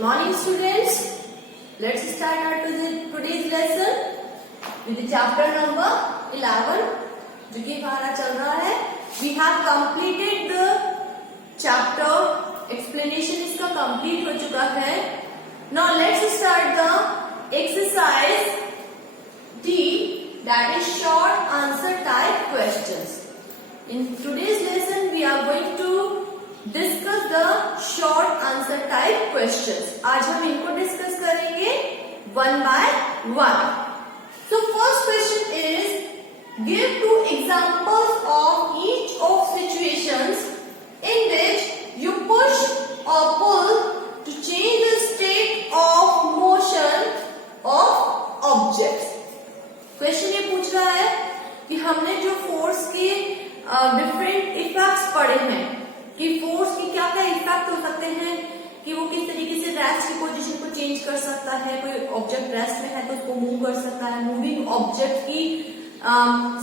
Good morning, students. Let's start our today's lesson with the chapter number 11, जो कि हमारा चल रहा है. We have completed the chapter. Explanation इसका complete हो चुका है. Now let's start the exercise D, that is short answer type questions. In today's lesson, we are going to discuss the short answer type questions. आज हम इनको discuss करेंगे one by one. So first question is, give two examples of each of situations in which you push or pull to change the state of motion of objects. Question ये पूछ रहा है कि हमने जो फोर्स के different effects पढ़े हैं कि फोर्स के क्या क्या इफेक्ट हो सकते हैं, कि वो किस तरीके से रेस्ट की पोजीशन को चेंज कर सकता है. कोई ऑब्जेक्ट रेस्ट में है तो उसको मूव कर सकता है, मूविंग ऑब्जेक्ट की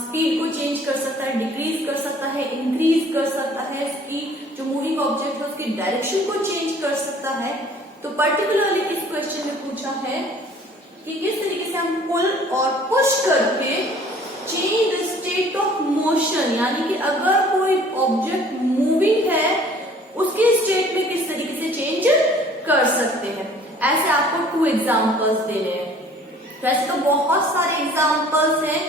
स्पीड को चेंज कर सकता है, डिक्रीज कर सकता है, इंक्रीज कर सकता है, उसकी जो मूविंग ऑब्जेक्ट है उसकी डायरेक्शन को चेंज कर सकता है. तो पर्टिकुलरली इस क्वेश्चन में पूछा है कि किस तरीके से हम पुल और पुश करके change the state of motion, यानी कि अगर कोई ऑब्जेक्ट मूविंग है उसकी स्टेट में किस तरीके से चेंज कर सकते हैं. ऐसे आपको 2 एग्जांपल्स देने हैं. वैसे तो बहुत सारे एग्जांपल्स हैं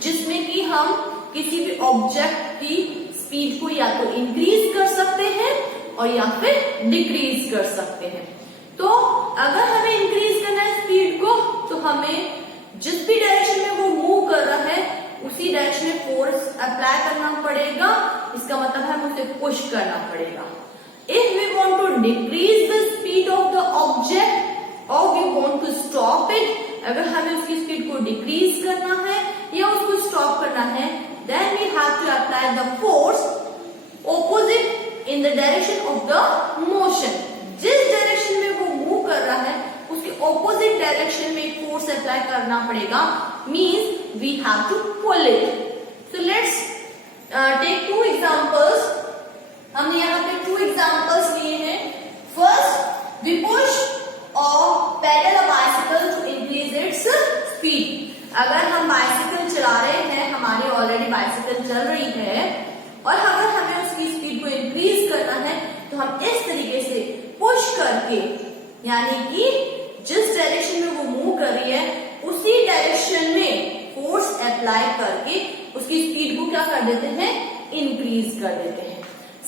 जिसमें कि हम किसी भी ऑब्जेक्ट की स्पीड को या तो इंक्रीज कर सकते हैं और या फिर डिक्रीज कर सकते हैं. तो अगर हमें इंक्रीज करना है स्पीड को, तो हमें जिस भी डायरेक्शन में वो मूव कर रहा है उसी डायरेक्शन में फोर्स अप्लाई करना पड़ेगा. इसका मतलब है हमें उसे पुश करना पड़ेगा. If we want to decrease the speed of the object और we want to stop it, अगर हमें उसकी स्पीड को डिक्रीज करना है या उसको स्टॉप करना है, then we have to apply the force opposite in the direction of the motion. जिस डायरेक्शन में वो मूव कर रहा है उसके ऑपोजिट डायरेक्शन में फोर्स अप्लाई करना पड़ेगा. Means we have to pull it. So let's take 2 examples. हमने यहाँ पे 2 एग्जांपल्स लिए हैं. फर्स्ट, वी पुश और paddle a bicycle to increase its speed. अगर हम बाइसिकल चला रहे हैं, हमारी ऑलरेडी बाइसिकल चल रही है और अगर हमें उसकी स्पीड को इंक्रीज करना है तो हम इस तरीके से पुश करके, यानी कि जिस डायरेक्शन में वो मूव कर रही है उसी डायरेक्शन में फोर्स अप्लाई करके उसकी स्पीड को क्या कर देते हैं, इंक्रीज कर देते हैं.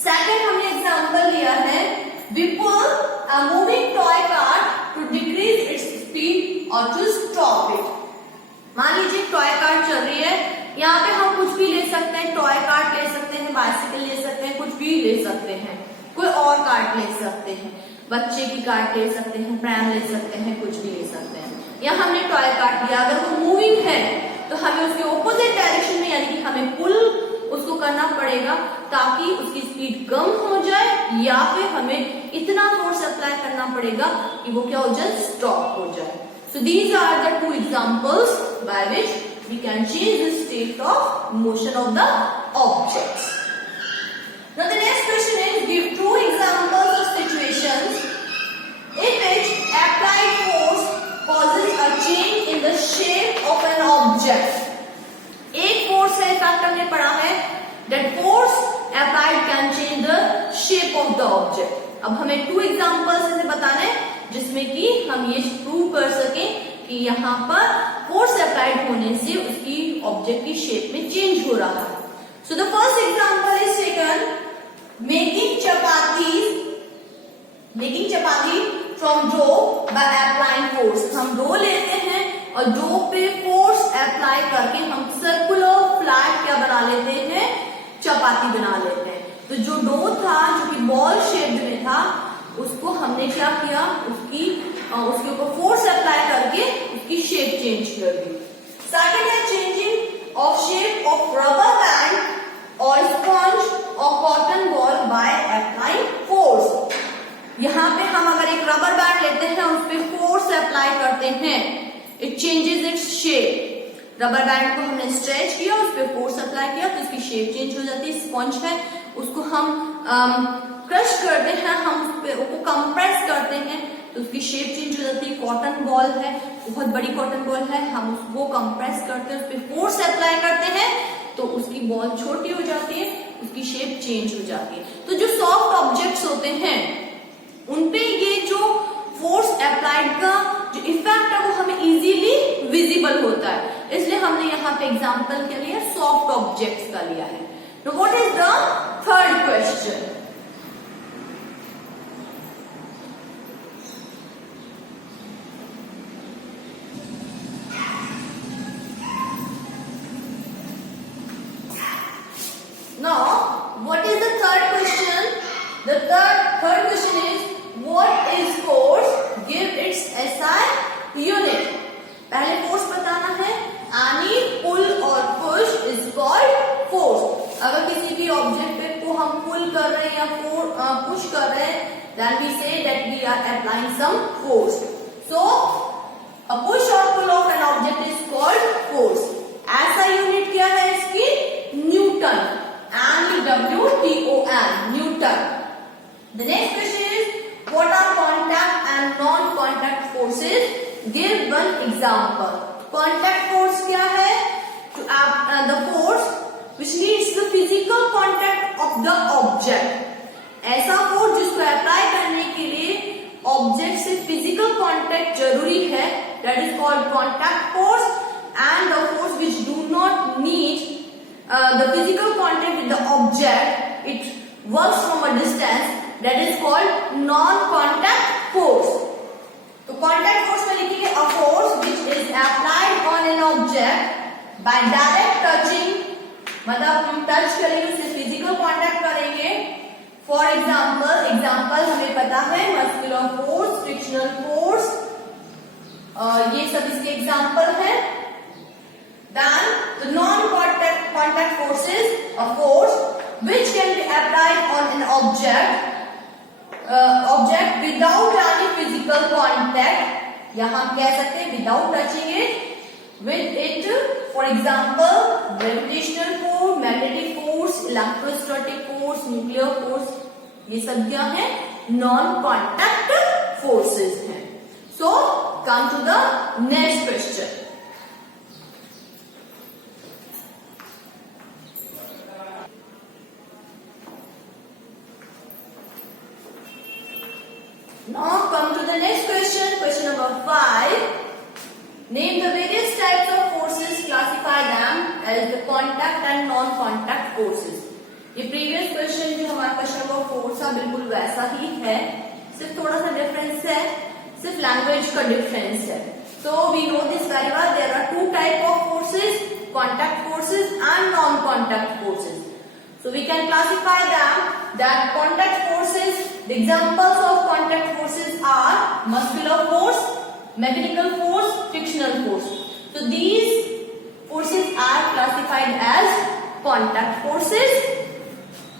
सेकंड हमने एग्जांपल लिया है, we pull a moving toy car to decrease its speed और टू स्टॉप इट. मान लीजिए टॉय कार चल रही है, यहाँ पे हम कुछ भी ले सकते हैं, टॉय कार्ट ले सकते हैं, बाइसिकल ले सकते हैं, कुछ भी ले सकते हैं, कोई और कार्ट ले सकते हैं, बच्चे की कार्ट ले सकते हैं, प्रैम ले सकते हैं, कुछ भी ले सकते हैं. या हमने टॉय कार्ट लिया, अगर वो मूविंग है तो हमें उसके ऑपोजिट डायरेक्शन में, यानी कि हमें पुल उसको करना पड़ेगा ताकि उसकी स्पीड कम हो जाए, या फिर हमें इतना फोर्स अप्लाई करना पड़ेगा कि वो क्या हो जाए, स्टॉप हो जाए. So these are the 2 examples by which we can change the state of motion of the objects. Now the next question is, give 2 examples of situations in which applied force causes a change in the shape of an object. एक force का effect हमने पढ़ा है, that force applied can change the shape of the object. अब हमें 2 examples ऐसे बताने जिसमें कि हम ये प्रूव कर सकें कि यहाँ पर फोर्स अप्लाइड होने से उसकी ऑब्जेक्ट की शेप में चेंज हो रहा है. So the first example is taken, making chapati from dough by applying force. हम डो लेते हैं और डो पे फोर्स अप्लाई करके हम सर्कुलर फ्लैट क्या बना लेते हैं, चपाती बना लेते हैं. तो जो डो था, जो कि बॉल शेप में था, उसको हमने क्या किया, उसके ऊपर फोर्स अप्लाई करके उसकी शेप चेंज कर दी. सेकंड है changing of shape of rubber band और स्पंज और cotton ball by applying force. यहाँ पे हम अगर एक रबर बैंड लेते हैं और उस पर फोर्स अप्लाई करते हैं, it changes its shape. Rubber band को हमने स्ट्रेच किया, उस पर फोर्स अप्लाई किया तो उसकी शेप चेंज हो जाती है. स्पंज है, उसको हम क्रश करते हैं, हम उसको कंप्रेस करते हैं तो उसकी शेप चेंज हो जाती है। कॉटन बॉल है, बहुत बड़ी कॉटन बॉल है, हम उसको कंप्रेस करते हैं, उस पर फोर्स अप्लाई करते हैं तो उसकी बॉल छोटी हो जाती है, उसकी शेप चेंज हो जाती है। तो जो सॉफ्ट ऑब्जेक्ट्स होते हैं उनपे ये जो फोर्स अप्लाइड का जो इफेक्ट है वो हमें इजीली विजिबल होता है, इसलिए हमने यहाँ पे एग्जांपल के लिए सॉफ्ट ऑब्जेक्ट्स का लिया है। Now what is the third question? Now what is the third question? The third question is what is force? Give its SI unit. पहले फोर्स बताना है। Any pull or push is called force. अगर किसी भी object को हम पुल कर रहे हैं या पुश कर रहे हैं, then we say that we are applying some force. So a push or pull of an object is called force. ऐसा यूनिट क्या है इसकी? Newton, NWTON, Newton. The next question is what are contact and non-contact forces? Give one example. Contact force क्या है? The force which needs the physical contact of the object. ऐसा force जिसको apply करने के लिए ऑब्जेक्ट से physical contact जरूरी है, that is called contact force. And the force which do not need the physical contact with the object, it works from a distance, that is called non-contact force. तो contact force में लिखेंगे a force which is applied on an object by direct touching, मतलब हम touch करेंगे, उसे physical contact करेंगे। For example हमें पता है मस्कुलर फोर्स, फ्रिक्शनल फोर्स, ये सब इसके एग्जाम्पल है। Then the non contact force is a force which can be applied on an object without any physical contact, या हम कह सकते हैं without touching it with it. For example, gravitational force, magnetic force, electrostatic force, nuclear force, ये सब क्या है? Non-contact forces हैं। So come to the next question. Now come to the next question. Question number 5. Name the various types of forces, classify them as the contact and non-contact forces. ये previous question जो हमारा question number 4 था बिल्कुल वैसा ही है, सिर्फ थोड़ा सा डिफरेंस है, सिर्फ लैंग्वेज का डिफरेंस है। So we know this very well. There are two type of forces, contact forces and non-contact forces. So we can classify them that contact forces, the examples of contact forces are muscular force, mechanical force, frictional force. So these forces are classified as contact forces,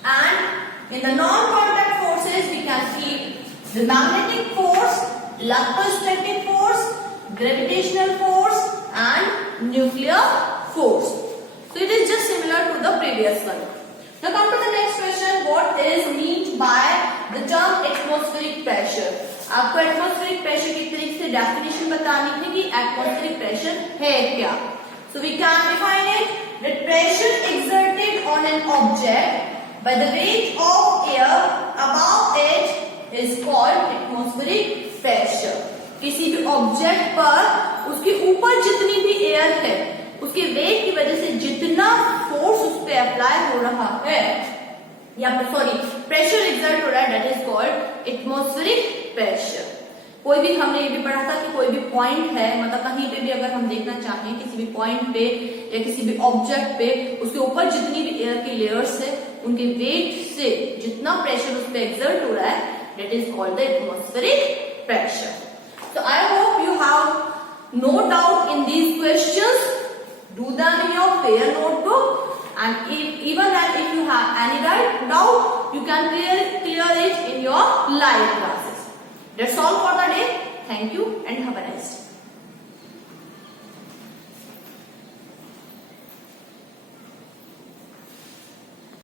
and in the non-contact forces we can see the magnetic force, electrostatic force, gravitational force and nuclear force. So it is just similar to the previous one. Now come to the next question. What is meant by the term atmospheric pressure? आपको atmospheric pressure की तरफ से definition बतानी है कि atmospheric pressure है क्या। So we can define it that pressure exerted on an object by the weight of air above it is called atmospheric pressure. किसी भी ऑब्जेक्ट पर उसके ऊपर जितनी भी एयर है उसके वेट की वजह से जितना फोर्स उस पर अप्लाई हो रहा है या प्रेशर एक्सर्ट हो रहा है, that is called atmospheric pressure. कोई भी हमने ये भी पढ़ा था कि कोई भी पॉइंट है, मतलब कहीं पे भी अगर हम देखना चाहें किसी भी पॉइंट पे या किसी भी ऑब्जेक्ट पे, उसके ऊपर जितनी भी एयर की लेयर्स है उनके वेट से जितना प्रेशर उस पर एक्सर्ट हो रहा है, that is called the atmospheric pressure. So I hope you have no doubt in these questions. Do them in your pair notebook, and even if you have any doubt, you can clear it in your live classes. That's all for the day. Thank you and have a nice day.